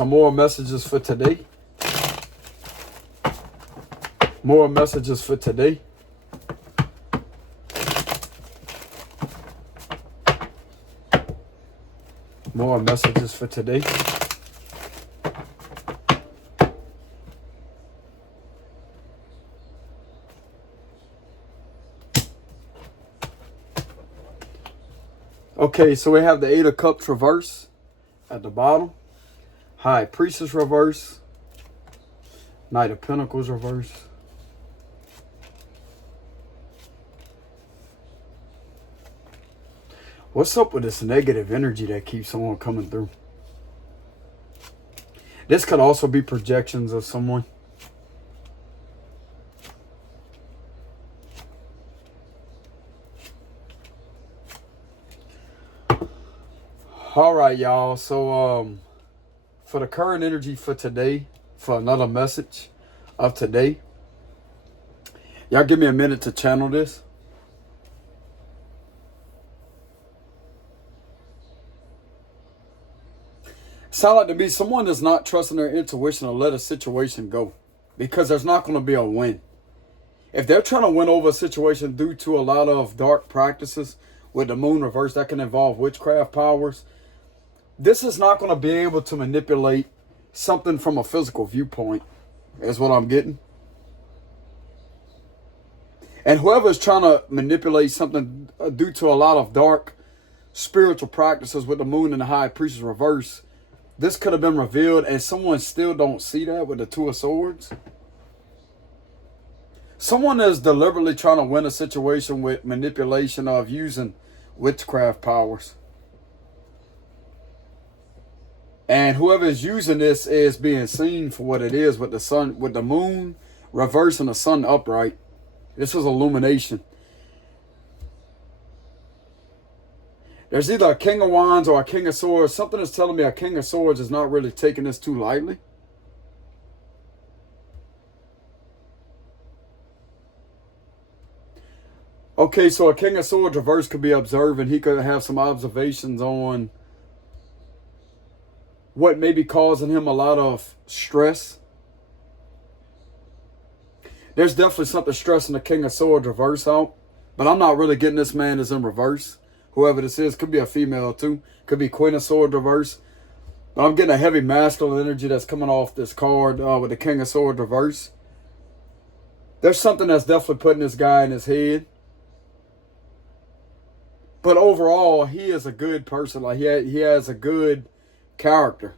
some more messages for today. More messages for today. More messages for today. Okay, so we have the Eight of Cups reverse at the bottom. High Priestess reverse. Knight of Pentacles reverse. What's up with this negative energy that keeps on coming through? This could also be projections of someone. All right, y'all. So, for the current energy for today, for another message of today, y'all give me a minute to channel this. Sound like to me someone is not trusting their intuition to let a situation go, because there's not going to be a win. If they're trying to win over a situation due to a lot of dark practices with the moon reverse that can involve witchcraft powers, this is not going to be able to manipulate something from a physical viewpoint, is what I'm getting. And whoever is trying to manipulate something due to a lot of dark spiritual practices with the moon and the high priestess reverse, this could have been revealed and someone still don't see that with the Two of Swords. Someone is deliberately trying to win a situation with manipulation of using witchcraft powers. And whoever is using this is being seen for what it is with the sun, with the moon reverse and the sun upright. This is illumination. There's either a King of Wands or a King of Swords. Something is telling me a King of Swords is not really taking this too lightly. Okay, so a King of Swords reverse could be observing. He could have some observations on what may be causing him a lot of stress. There's definitely something stressing the King of Swords reverse out. But I'm not really getting this man is in reverse. Whoever this is, could be a female too. Could be Queen of Swords reverse. But I'm getting a heavy masculine energy that's coming off this card with the King of Swords reverse. There's something that's definitely putting this guy in his head. But overall, he is a good person. Like he has a good character.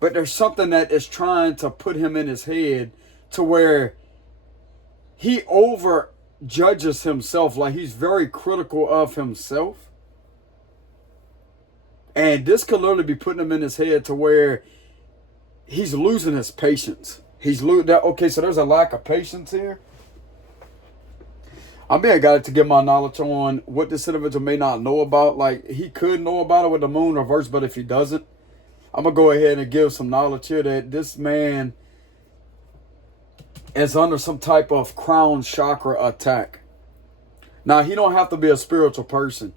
But there's something that is trying to put him in his head to where he over judges himself, like he's very critical of himself. And this could literally be putting him in his head to where he's losing his patience. He's losing that. Okay, so there's a lack of patience here. I'm being guided to get my knowledge on what this individual may not know about. Like he could know about it with the moon reverse, but if he doesn't, I'm gonna go ahead and give some knowledge here that this man is under some type of crown chakra attack. Now, he don't have to be a spiritual person.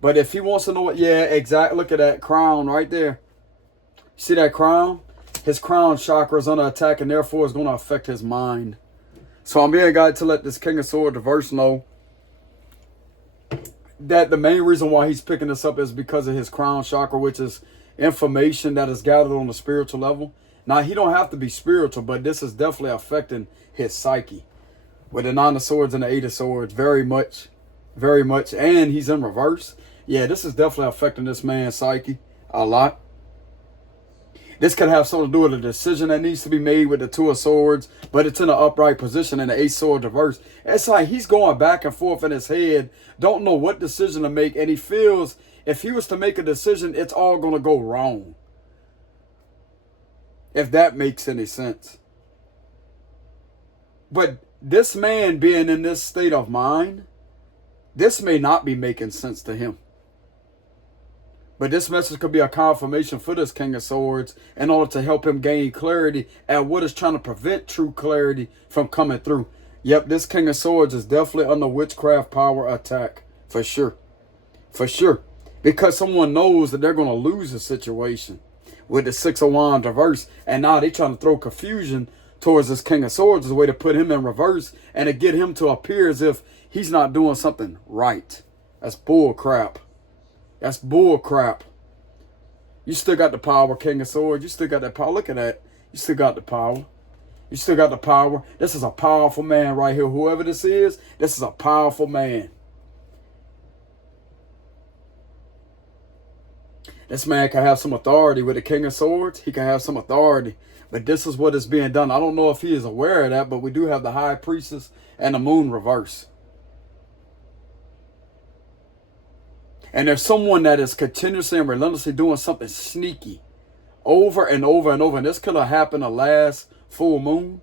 But if he wants to know what, yeah, exactly. Look at that crown right there. See that crown? His crown chakra is under attack and therefore it's going to affect his mind. So I'm being guided to let this King of Swords reverse know that the main reason why he's picking this up is because of his crown chakra, which is information that is gathered on the spiritual level. Now, he don't have to be spiritual, but this is definitely affecting his psyche. With the Nine of Swords and the Eight of Swords, very much. And he's in reverse. Yeah, this is definitely affecting this man's psyche a lot. This could have something to do with a decision that needs to be made with the Two of Swords, but it's in an upright position and the Eight of Swords reverse. It's like he's going back and forth in his head, don't know what decision to make, and he feels if he was to make a decision, it's all going to go wrong. If that makes any sense. But this man being in this state of mind, this may not be making sense to him. But this message could be a confirmation for this King of Swords in order to help him gain clarity at what is trying to prevent true clarity from coming through. Yep, this King of Swords is definitely under witchcraft power attack. For sure. For sure. Because someone knows that they're going to lose a situation. with the Six of Wands reverse. And now they trying to throw confusion towards this King of Swords as a way to put him in reverse and to get him to appear as if he's not doing something right. That's bull crap. That's bull crap. You still got the power, King of Swords. You still got that power. Look at that. You still got the power. You still got the power. This is a powerful man right here. Whoever this is a powerful man. This man can have some authority with the King of Swords. He can have some authority. But this is what is being done. I don't know if he is aware of that, but we do have the High Priestess and the Moon reverse. And there's someone that is continuously and relentlessly doing something sneaky over and over and over. And this could have happened the last full moon.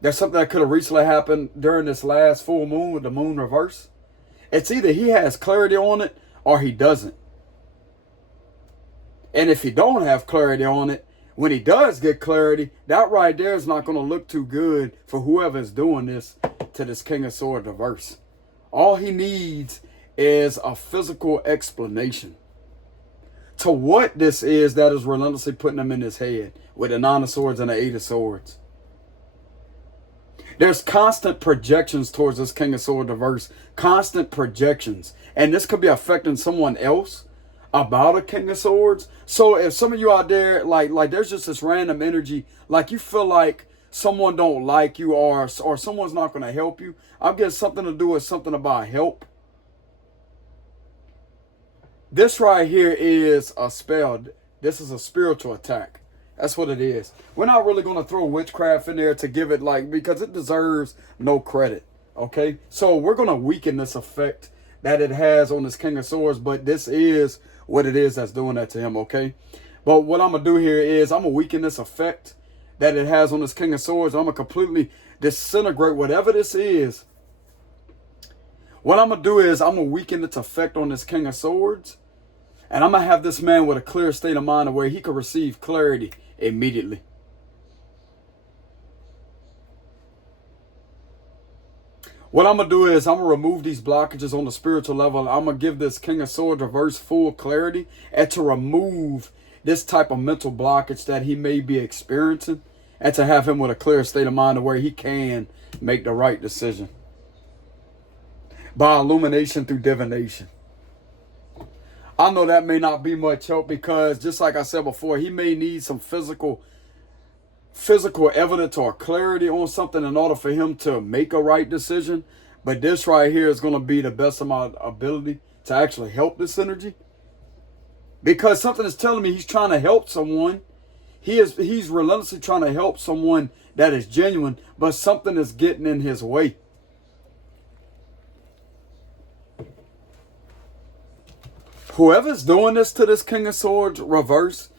There's something that could have recently happened during this last full moon with the moon reverse. It's either he has clarity on it or he doesn't. And if he don't have clarity on it, when he does get clarity, that right there is not going to look too good for whoever is doing this to this King of Swords reverse. All he needs is a physical explanation to what this is that is relentlessly putting him in his head with the Nine of Swords and the Eight of Swords. There's constant projections towards this King of Swords reverse. Constant projections. And this could be affecting someone else about a King of Swords. So if some of you out there, like there's just this random energy, like you feel like someone don't like you or someone's not going to help you. I'm getting something to do with something about help. This right here is a spell. This is a spiritual attack. That's what it is. We're not really going to throw witchcraft in there to give it because it deserves no credit. Okay? So we're going to weaken this effect that it has on this King of Swords, but this is what it is that's doing that to him, okay? But what I'm going to do here is I'm going to weaken this effect that it has on this King of Swords. I'm going to completely disintegrate whatever this is. What I'm going to do is I'm going to weaken its effect on this King of Swords. And I'm going to have this man with a clear state of mind where he can receive clarity immediately. What I'm going to do is I'm going to remove these blockages on the spiritual level. I'm going to give this King of Swords reverse full clarity and to remove this type of mental blockage that he may be experiencing and to have him with a clear state of mind where he can make the right decision. By illumination through divination. I know that may not be much help because just like I said before, he may need some physical evidence or clarity on something in order for him to make a right decision. But this right here is going to be the best of my ability to actually help this energy. Because something is telling me he's trying to help someone. He's relentlessly trying to help someone that is genuine, but something is getting in his way. Whoever's doing this to this King of Swords reverse,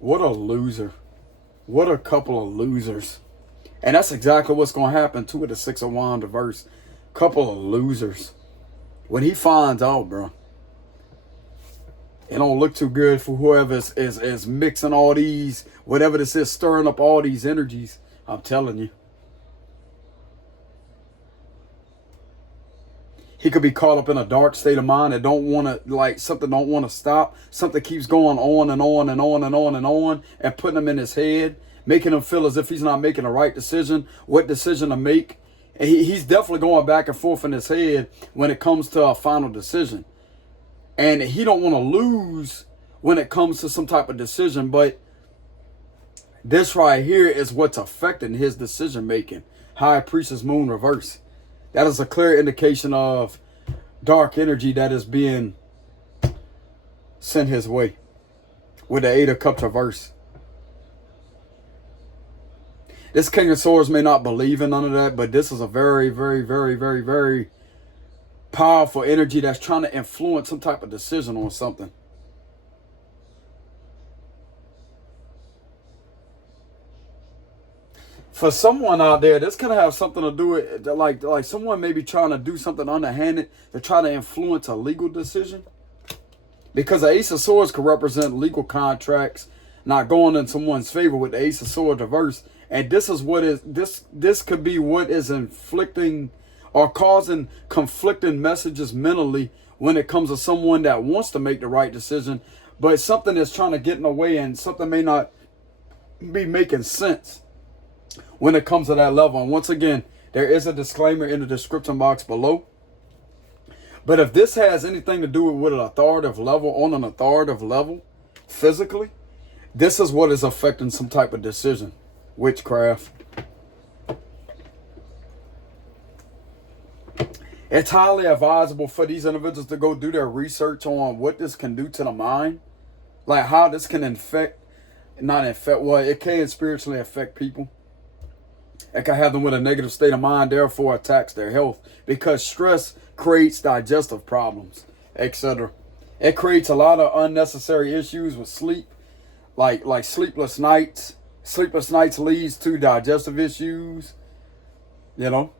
what a loser. What a couple of losers. And that's exactly what's going to happen too with the Six of Wands reverse. Couple of losers. When he finds out, bro, it don't look too good for whoever is mixing all these, whatever this is, stirring up all these energies. I'm telling you. He could be caught up in a dark state of mind that don't want to, something don't want to stop. Something keeps going on and on and on and on and on and putting him in his head, making him feel as if he's not making the right decision, what decision to make. And he's definitely going back and forth in his head when it comes to a final decision. And he don't want to lose when it comes to some type of decision. But this right here is what's affecting his decision making. High Priestess Moon reverse. That is a clear indication of dark energy that is being sent his way with the Eight of Cups reverse. This King of Swords may not believe in none of that, but this is a very, very, very, very, very powerful energy that's trying to influence some type of decision on something. For someone out there, this could have something to do with, like someone may be trying to do something underhanded to try to influence a legal decision. Because the Ace of Swords could represent legal contracts not going in someone's favor with the Ace of Swords reverse. And this is what is, this could be what is inflicting or causing conflicting messages mentally when it comes to someone that wants to make the right decision, but something is trying to get in the way and something may not be making sense when it comes to that level. And once again, there is a disclaimer in the description box below. But if this has anything to do with an authoritative level, on an authoritative level, physically, this is what is affecting some type of decision. Witchcraft. It's highly advisable for these individuals to go do their research on what this can do to the mind. Like how this can it can spiritually affect people. It can have them with a negative state of mind, therefore attacks their health. Because stress creates digestive problems, etc. It creates a lot of unnecessary issues with sleep, like sleepless nights. Sleepless nights leads to digestive issues, you know.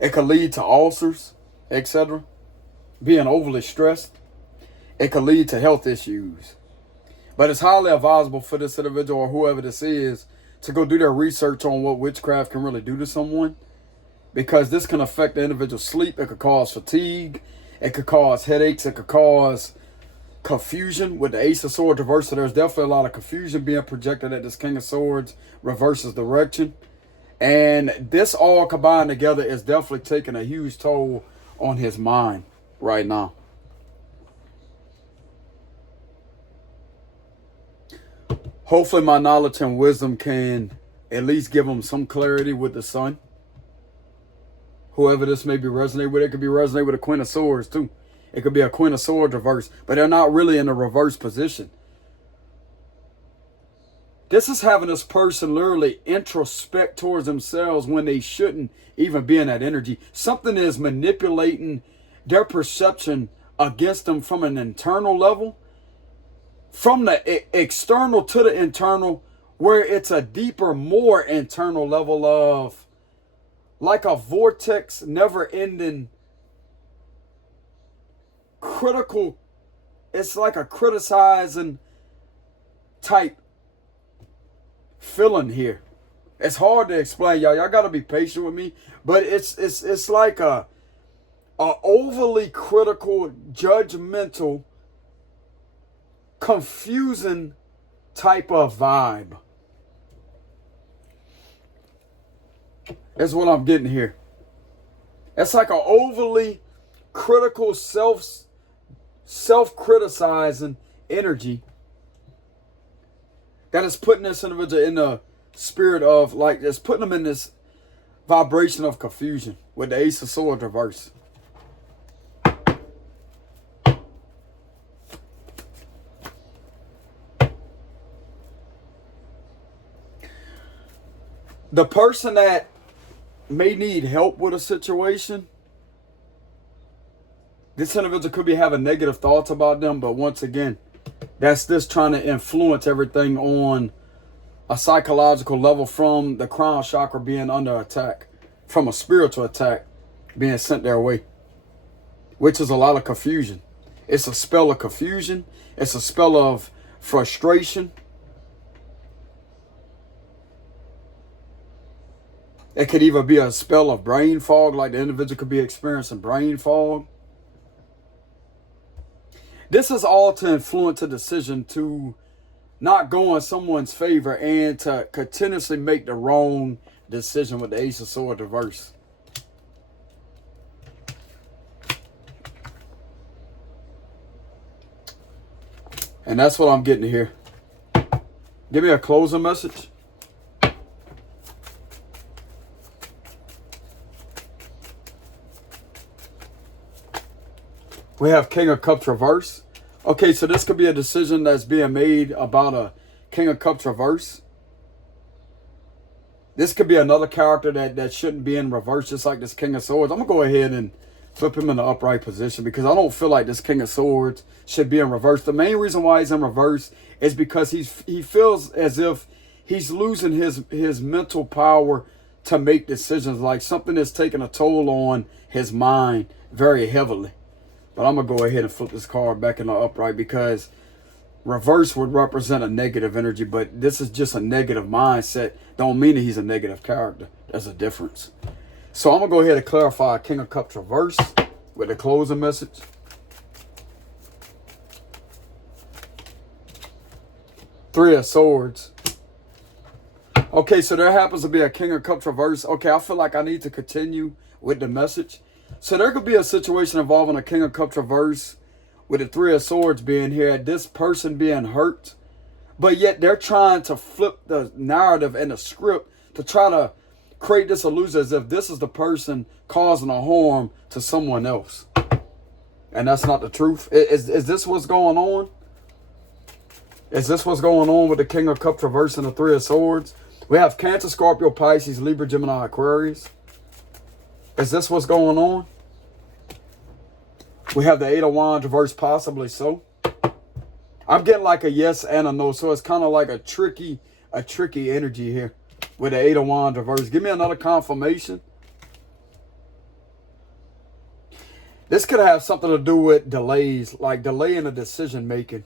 It could lead to ulcers, etc. Being overly stressed. It could lead to health issues. But it's highly advisable for this individual or whoever this is to go do their research on what witchcraft can really do to someone. Because this can affect the individual's sleep. It could cause fatigue. It could cause headaches. It could cause confusion with the Ace of Swords reversed. So there's definitely a lot of confusion being projected at this King of Swords reverses direction. And this all combined together is definitely taking a huge toll on his mind right now. Hopefully my knowledge and wisdom can at least give him some clarity with the Sun. Whoever this may be resonate with, it could be resonate with a Queen of Swords too. It could be a Queen of Swords reverse, but they're not really in a reverse position. This is having this person literally introspect towards themselves when they shouldn't even be in that energy. Something is manipulating their perception against them from an internal level. From the external to the internal, where it's a deeper, more internal level of like a vortex, never-ending critical. It's like a criticizing type feeling here. It's hard to explain, y'all. Y'all gotta be patient with me. But it's like a overly critical, judgmental, confusing type of vibe. That's what I'm getting here. It's like an overly critical, self-criticizing energy that is putting this individual in the spirit of, like, it's putting them in this vibration of confusion with the Ace of Swords reverse. The person that may need help with a situation, this individual could be having negative thoughts about them, but once again, that's this trying to influence everything on a psychological level from the crown chakra being under attack, from a spiritual attack being sent their way, which is a lot of confusion. It's a spell of confusion. It's a spell of frustration. It could even be a spell of brain fog, like the individual could be experiencing brain fog. This is all to influence a decision to not go in someone's favor and to continuously make the wrong decision with the Ace of Swords reverse. And that's what I'm getting here. Give me a closing message. We have King of Cups reverse. Okay, so this could be a decision that's being made about a King of Cups reverse. This could be another character that shouldn't be in reverse, just like this King of Swords. I'm going to go ahead and flip him in the upright position because I don't feel like this King of Swords should be in reverse. The main reason why he's in reverse is because he feels as if he's losing his mental power to make decisions. Like something is taking a toll on his mind very heavily. But I'm going to go ahead and flip this card back in the upright because reverse would represent a negative energy, but this is just a negative mindset. Don't mean that he's a negative character. There's a difference. So I'm going to go ahead and clarify King of Cups reverse with a closing message. Three of Swords. Okay, so there happens to be a King of Cups reverse. Okay, I feel like I need to continue with the message. So there could be a situation involving a King of Cups reverse with the Three of Swords being here, this person being hurt, but yet they're trying to flip the narrative and the script to try to create this illusion as if this is the person causing a harm to someone else. And that's not the truth. Is this what's going on? Is this what's going on with the King of Cups reverse and the Three of Swords? We have Cancer, Scorpio, Pisces, Libra, Gemini, Aquarius. Is this what's going on? We have the Eight of Wands reverse, possibly so. I'm getting like a yes and a no, so it's kind of like a tricky energy here with the Eight of Wands reverse. Give me another confirmation. This could have something to do with delays, like delay in the decision making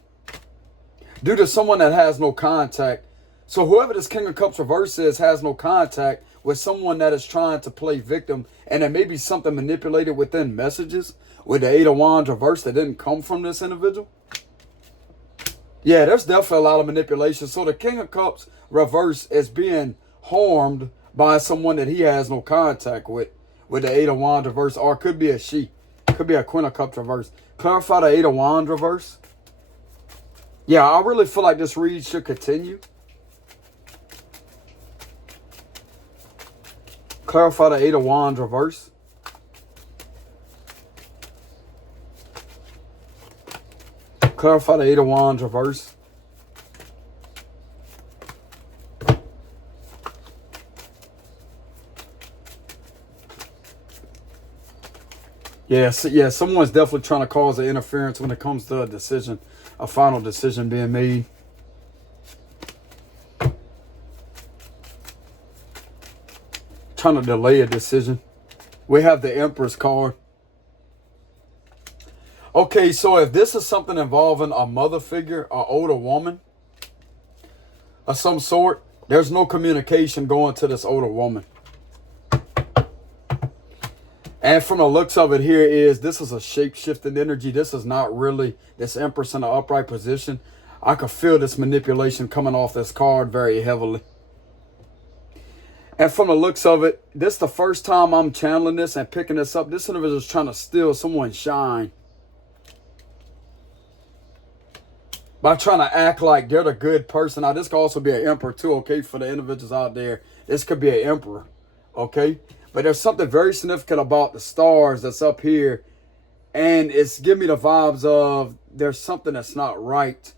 due to someone that has no contact. So whoever this King of Cups reverse is has no contact with someone that is trying to play victim, and it may be something manipulated within messages with the Eight of Wands reverse that didn't come from this individual. Yeah, there's definitely a lot of manipulation. So the King of Cups reverse is being harmed by someone that he has no contact with the Eight of Wands reverse, or it could be a she. Could be a Queen of Cups reverse. Clarify the Eight of Wands reverse. Yeah, I really feel like this read should continue. Clarify the Eight of Wands reverse. Clarify the Eight of Wands reverse. Yeah, someone's definitely trying to cause an interference when it comes to a decision, a final decision being made. Trying to delay a decision. We have the Empress card. Okay, so if this is something involving a mother figure, an older woman of some sort, there's no communication going to this older woman. And from the looks of it here this is a shape-shifting energy. This is not really this Empress in an upright position. I could feel this manipulation coming off this card very heavily. And from the looks of it, this is the first time I'm channeling this and picking this up. This individual is trying to steal someone's shine by trying to act like they're the good person. Now, this could also be an emperor too, okay, for the individuals out there. This could be an emperor, okay? But there's something very significant about the stars that's up here. And it's giving me the vibes of there's something that's not right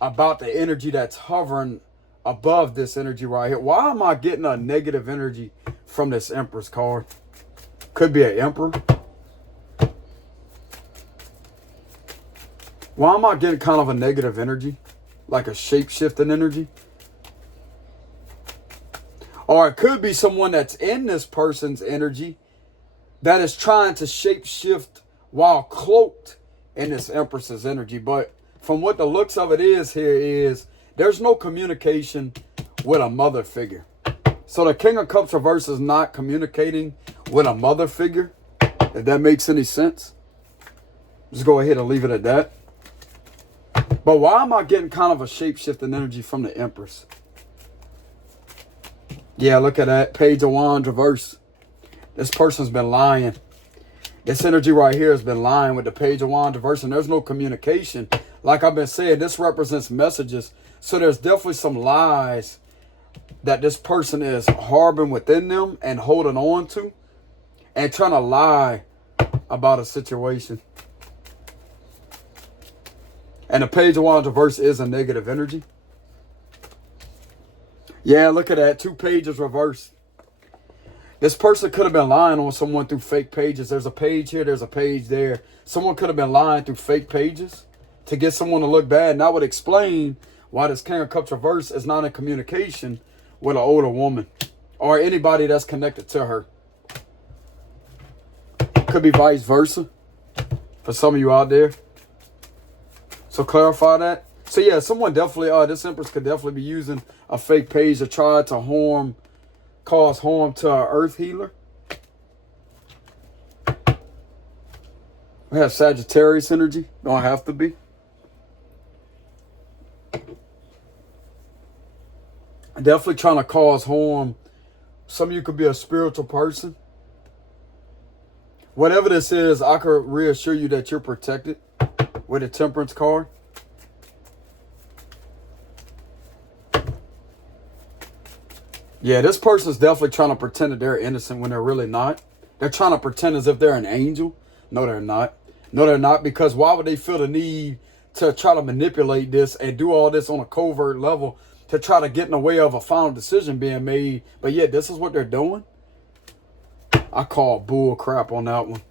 about the energy that's hovering above this energy right here. Why am I getting a negative energy from this Empress card? Could be an emperor. Why am I getting kind of a negative energy? Like a shape-shifting energy? Or it could be someone that's in this person's energy that is trying to shape-shift while cloaked in this Empress's energy. But from what the looks of it is here is there's no communication with a mother figure. So the King of Cups reverse is not communicating with a mother figure, if that makes any sense. Just go ahead and leave it at that. But why am I getting kind of a shape-shifting energy from the Empress? Yeah, look at that. Page of Wands reverse. This person's been lying. This energy right here has been lying with the Page of Wands reverse, and there's no communication. Like I've been saying, this represents messages. So there's definitely some lies that this person is harboring within them and holding on to and trying to lie about a situation. And the Page of Wands reverse is a negative energy. Yeah, look at that. 2 pages reversed. This person could have been lying on someone through fake pages. There's a page here. There's a page there. Someone could have been lying through fake pages to get someone to look bad. And that would explain why this King of Cups reverse is not in communication with an older woman or anybody that's connected to her. Could be vice versa for some of you out there. So clarify that. So yeah, someone definitely, this Empress could definitely be using a fake page to try to cause harm to our earth healer. We have Sagittarius energy. Don't have to be. Definitely trying to cause harm. Some of you could be a spiritual person. Whatever this is, I could reassure you that you're protected with a temperance card. Yeah, this person's definitely trying to pretend that they're innocent when they're really not. They're trying to pretend as if they're an angel. No, they're not. No, they're not, because why would they feel the need to try to manipulate this and do all this on a covert level to try to get in the way of a final decision being made? But yeah, this is what they're doing. I call bull crap on that one.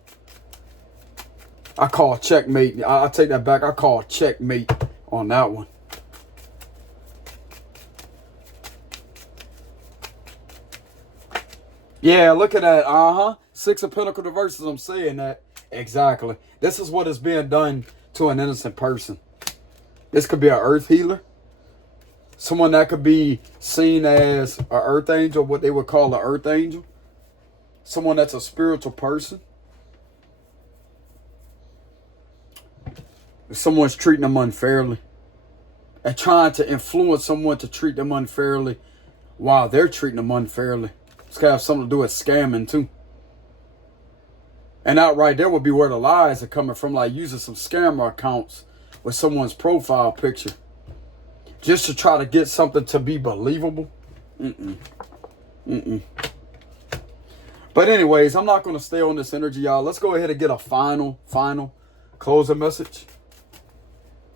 I call checkmate. I take that back. I call checkmate on that one. Yeah, look at that. Six of Pentacles reverses. I'm saying that. Exactly. This is what is being done to an innocent person. This could be an earth healer. Someone that could be seen as an earth angel, what they would call an earth angel. Someone that's a spiritual person. Someone's treating them unfairly. And trying to influence someone to treat them unfairly while they're treating them unfairly. It's got to have something to do with scamming too. And that right there would be where the lies are coming from, like using some scammer accounts with someone's profile picture just to try to get something to be believable. But anyways, I'm not going to stay on this energy, y'all. Let's go ahead and get a final closing message.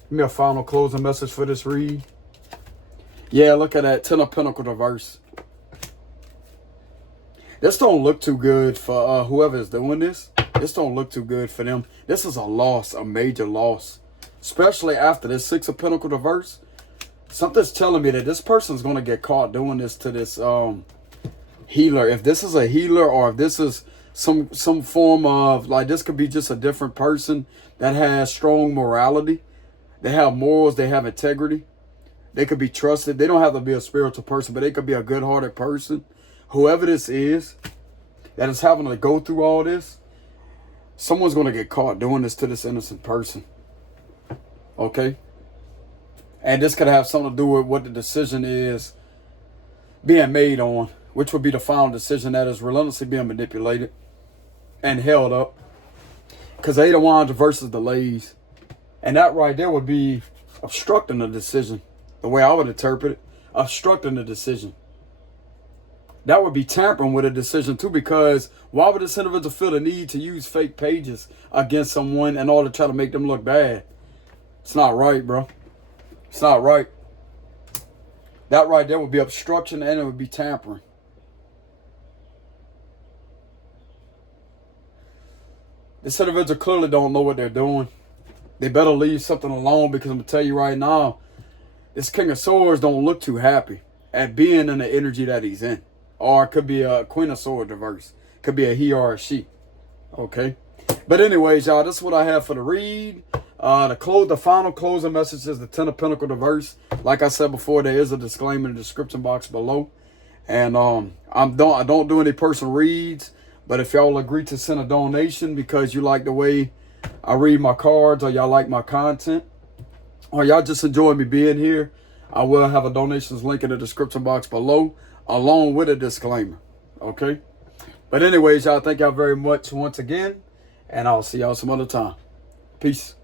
Give me a final closing message for this read. Yeah, look at that. 10 of Pentacles reverse. This don't look too good for whoever is doing this. This don't look too good for them. This is a loss, a major loss. Especially after this 6 of Pentacles reverse. Something's telling me that this person's going to get caught doing this to this healer. If this is a healer, or if this is some form of, like, this could be just a different person that has strong morality. They have morals. They have integrity. They could be trusted. They don't have to be a spiritual person, but they could be a good-hearted person. Whoever this is that is having to go through all this, someone's going to get caught doing this to this innocent person. Okay? And this could have something to do with what the decision is being made on, which would be the final decision that is relentlessly being manipulated and held up. Because Eight of Wands versus delays. And that right there would be obstructing the decision. The way I would interpret it, obstructing the decision. That would be tampering with a decision too, because why would this individual feel the need to use fake pages against someone in order to try to make them look bad? It's not right, bro. It's not right. That right there would be obstruction, and it would be tampering. This individual clearly don't know what they're doing. They better leave something alone, because I'm going to tell you right now, this King of Swords don't look too happy at being in the energy that he's in. Or it could be a Queen of Swords reverse. Could be a he or a she. Okay. But anyways, y'all, this is what I have for the read. The final closing message is the 10 of Pentacles reverse. Like I said before, there is a disclaimer in the description box below. And I don't do any personal reads. But if y'all agree to send a donation because you like the way I read my cards, or y'all like my content, or y'all just enjoy me being here, I will have a donations link in the description box below, along with a disclaimer. Okay? But anyways, y'all, thank y'all very much once again, and I'll see y'all some other time. Peace.